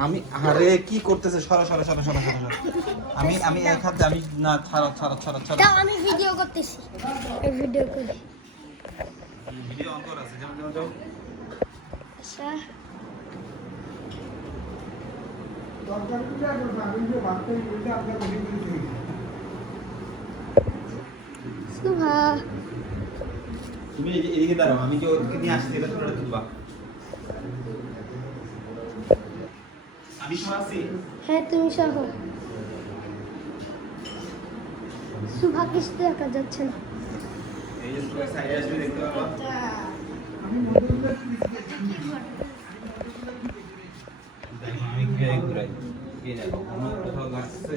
আমি আরে কি করতেছে? সরা সরা সরা সরা সরা। আমি আমি এক হাতে আমি না ছাড়া ছাড়া ছাড়া ছাড়া। তাও আমি ভিডিও করতেছি। এই ভিডিও করি। ভিডিও অন করা আছে যাও যাও যাও। আচ্ছা। এই যে- এদিকে দাঁড়াও আমি কি নিয়ে আসছি এটা তোমরা তুলবা। হ্যাঁ তুমি সহ সুভা কিছু দেখা যাচ্ছে না। এই যে সাইডে দেখতে পাবা। ঘুরাই কোথাও লাগছে।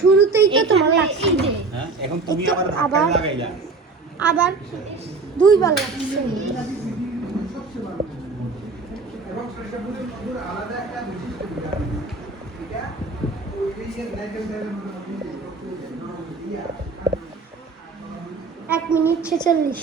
শুরুতেই তো তোমার লাগছিল হ্যাঁ এখন তুমি একটু আবার আবার- ধাক্কা লাগাইলা এক মিনিট ছেচল্লিশ